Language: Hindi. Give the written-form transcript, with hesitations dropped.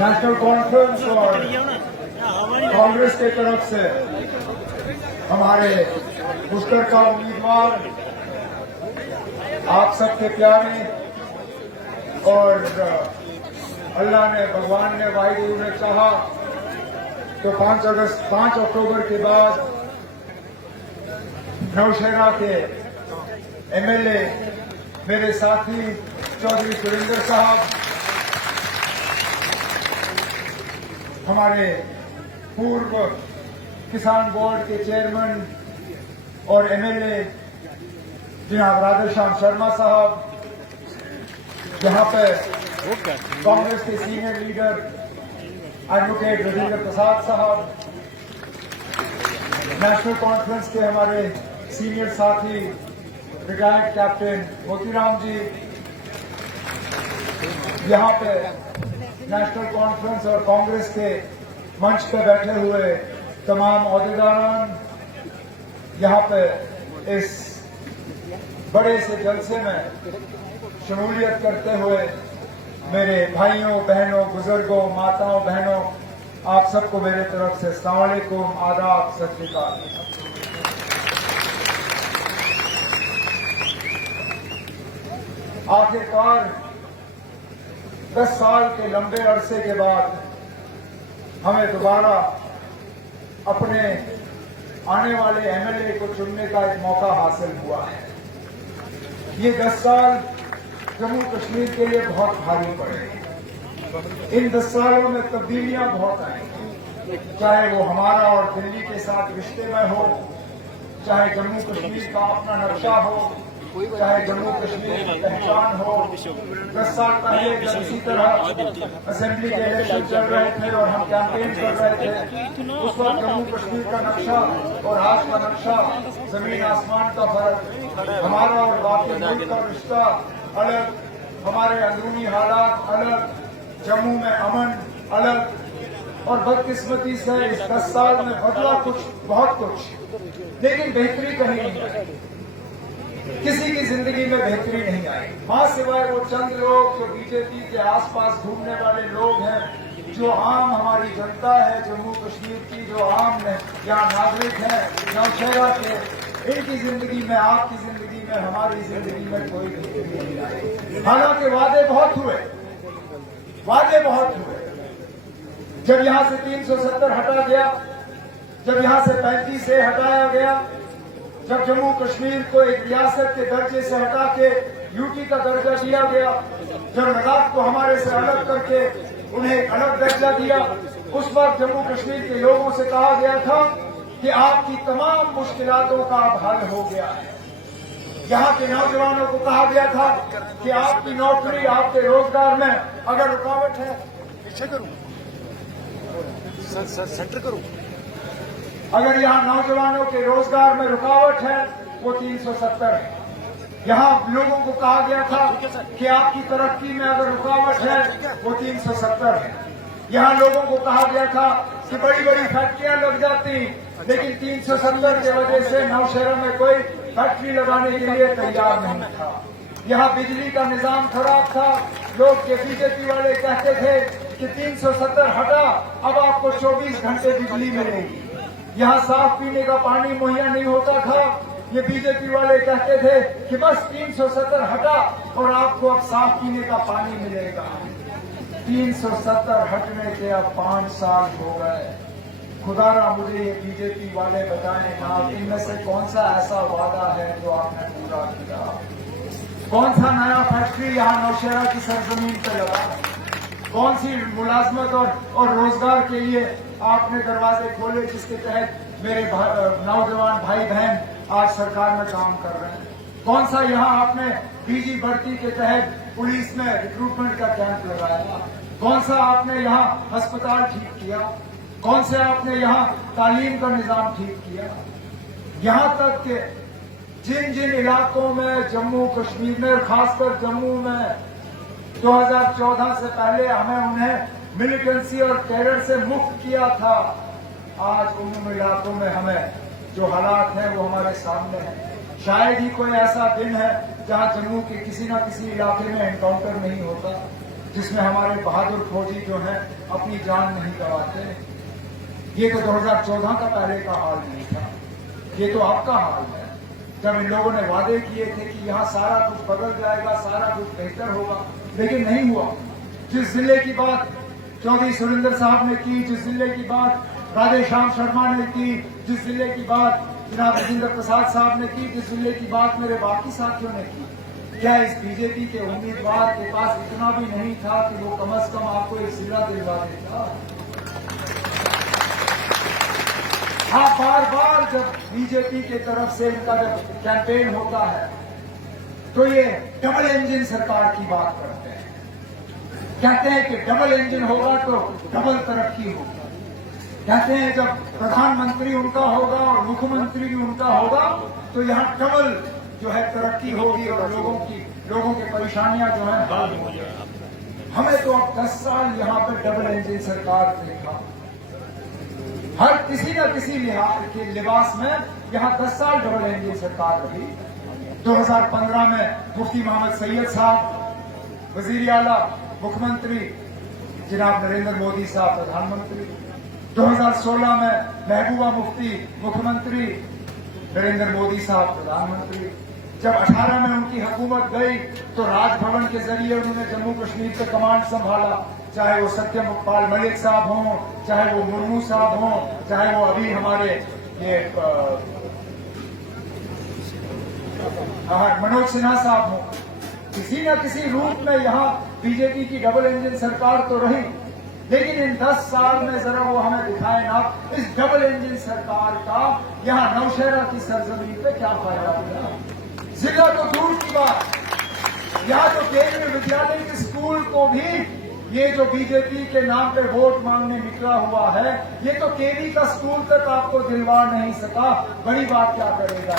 नेशनल कॉन्फ्रेंस और कांग्रेस की तरफ से हमारे मुश्तरका उम्मीदवार आप सबके प्यारे और अल्लाह ने भगवान ने वाहिगुरु ने चाहा तो 5 अक्टूबर के बाद नौशहरा के एमएलए मेरे साथी चौधरी सुरेंद्र साहब, हमारे पूर्व किसान बोर्ड के चेयरमैन और एमएलए जनाब राधेश्याम शर्मा साहब, यहाँ पे कांग्रेस के सीनियर लीडर एडवोकेट रविंद्र प्रसाद साहब, नेशनल कॉन्फ्रेंस के हमारे सीनियर साथी रिटायर्ड कैप्टन मोतीराम जी, यहाँ पे नेशनल कॉन्फ्रेंस और कांग्रेस के मंच पे बैठे हुए तमाम ओहदेदारान, यहाँ पे इस बड़े से जलसे में शमूलियत करते हुए मेरे भाइयों बहनों बुजुर्गों माताओं बहनों, आप सबको मेरे तरफ से अस्सलाम वालेकुम, आदाब, सत श्री अकाल। आखिरकार 10 साल के लंबे अरसे के बाद हमें दोबारा अपने आने वाले एमएलए को चुनने का एक मौका हासिल हुआ है। ये 10 साल जम्मू कश्मीर के लिए बहुत भारी पड़े। इन 10 सालों में तब्दीलियां बहुत आई, चाहे वो हमारा और दिल्ली के साथ रिश्ते में हो, चाहे जम्मू कश्मीर का अपना नक्शा हो, चाहे जम्मू कश्मीर की पहचान हो। 10 साल पहले जब इसी तरह असेंबली के इलेक्शन चल रहे थे और हम कैंपेन कर रहे थे, उस वक्त जम्मू कश्मीर का नक्शा और आज का नक्शा जमीन आसमान का फर्क, हमारा और बाकी मुल्क का रिश्ता अलग, हमारे अंदरूनी हालात अलग, जम्मू में अमन अलग। और बदकिस्मती से इस 10 साल में बदला कुछ, बहुत कुछ, लेकिन बेहतरी कहीं नहीं आई। किसी की जिंदगी में बेहतरी नहीं आई, मां सिवाय वो चंद लोग जो बीजेपी के आसपास घूमने वाले लोग हैं, जो आम हमारी जनता है जम्मू कश्मीर की, जो आम यहाँ नागरिक हैं नौशहरा के, इनकी जिंदगी में, आपकी जिंदगी में, हमारी जिंदगी में कोई बेहतरी नहीं आई। हालांकि वादे बहुत हुए, वादे बहुत हुए। जब यहां से 370 हटा गया, जब यहां से 35A हटाया गया, जब जम्मू कश्मीर को एक रियासत के दर्जे से हटा के यूटी का दर्जा दिया गया, जब लद्दाख को हमारे से अलग करके उन्हें एक अलग दर्जा दिया, उस वक्त जम्मू कश्मीर के लोगों से कहा गया था कि आपकी तमाम मुश्किलातों का अब हल हो गया है। यहाँ के नौजवानों को कहा गया था कि आपकी नौकरी, आपके रोजगार में अगर रुकावट है, पीछे करूं, सेंटर करूं, अगर यहाँ नौजवानों के रोजगार में रुकावट है वो 370 है। यहाँ लोगों को कहा गया था कि आपकी तरक्की में अगर रुकावट है वो 370 है। यहाँ लोगों को कहा गया था कि बड़ी बड़ी फैक्ट्रियां लग जाती, लेकिन 370 की वजह से नौशहरा में कोई फैक्ट्री लगाने के लिए तैयार नहीं था। यहाँ बिजली का निजाम खराब था, लोग के बीजेपी वाले कहते थे कि 370 हटा, अब आपको 24 घंटे बिजली मिलेगी। यहाँ साफ पीने का पानी मुहैया नहीं होता था, ये बीजेपी वाले कहते थे कि बस 370 हटा और आपको अब साफ पीने का पानी मिलेगा। 370 हटने के अब 5 साल हो गए। खुदारा मुझे ये बीजेपी वाले बताएं ना, इनमें से कौन सा ऐसा वादा है जो आपने पूरा किया? कौन सा नया फैक्ट्री यहाँ नौशहरा की सरजमीन पे लगा? कौन सी मुलाजमत और रोजगार के लिए आपने दरवाजे खोले जिसके तहत मेरे नौजवान भाई बहन आज सरकार में काम कर रहे हैं? कौन सा यहाँ आपने पीजी भर्ती के तहत पुलिस में रिक्रूटमेंट का कैंप लगाया? कौन सा आपने यहाँ अस्पताल ठीक किया? कौन से आपने यहाँ तालीम का निजाम ठीक किया? यहाँ तक कि जिन जिन इलाकों में जम्मू कश्मीर में, खासकर जम्मू में 2014 से पहले हमें उन्हें मिलिटेंसी और टेरर से मुक्त किया था, आज उन इलाकों में हमें जो हालात हैं वो हमारे सामने हैं। शायद ही कोई ऐसा दिन है जहां जम्मू के किसी न किसी इलाके में एनकाउंटर नहीं होता। जिसमें हमारे बहादुर फौजी जो हैं अपनी जान नहीं गंवाते। ये तो 2014 का पहले का हाल नहीं था, ये तो आपका हाल है। जब इन लोगों ने वादे किए थे कि यहाँ सारा कुछ बदल जाएगा, सारा कुछ बेहतर होगा, लेकिन नहीं हुआ। जिस जिले की बात चौधरी सुरेंद्र साहब ने की, जिस जिले की बात राधेश्याम शर्मा ने की, जिस जिले की बात जनाब राजेंद्र प्रसाद साहब ने की, जिस जिले की बात मेरे बाकी साथियों ने की, क्या इस बीजेपी के उम्मीदवार के पास इतना भी नहीं था कि वो कम से कम आपको एक जिला दिलवा देता? आप बार बार जब बीजेपी की तरफ से इनका जब कैंपेन होता है तो ये डबल इंजन सरकार की बात करते हैं। कहते हैं कि डबल इंजन होगा तो डबल तरक्की होगी। कहते हैं जब प्रधानमंत्री उनका होगा और मुख्यमंत्री भी उनका होगा तो यहाँ डबल जो है तरक्की होगी और लोगों की परेशानियां जो है हल हो जाएगी। हमें तो अब 10 साल यहाँ पे डबल इंजन सरकार देखा, हर किसी न किसी लिहाज के लिबास में यहाँ 10 साल डबल इंजन सरकार रही। 2015 में मुफ्ती मोहम्मद सैयद साहब वजीर आला मुख्यमंत्री, जनाब नरेंद्र मोदी साहब प्रधानमंत्री। 2016 में महबूबा मुफ्ती मुख्यमंत्री, नरेंद्र मोदी साहब प्रधानमंत्री। जब 18 में उनकी हुकूमत गई तो राजभवन के जरिए उन्होंने जम्मू कश्मीर पे कमांड संभाला, चाहे वो सत्यपाल मलिक साहब हों, चाहे वो मुर्मू साहब हों, चाहे वो अभी हमारे ये मनोज सिन्हा साहब हों। किसी न किसी रूप में यहाँ बीजेपी की डबल इंजन सरकार तो रही, लेकिन इन 10 साल में जरा वो हमें दिखाए ना इस डबल इंजन सरकार का यहाँ नौशहरा की सरजमीन पे क्या फायदा हुआ। जिला तो दूर की बात, यहाँ तो केंद्रीय विद्यालय के स्कूल को भी ये जो बीजेपी के नाम पे वोट मांगने निकला हुआ है, ये तो केवी का स्कूल तक आपको दिलवा नहीं सका, बड़ी बात क्या करेगा।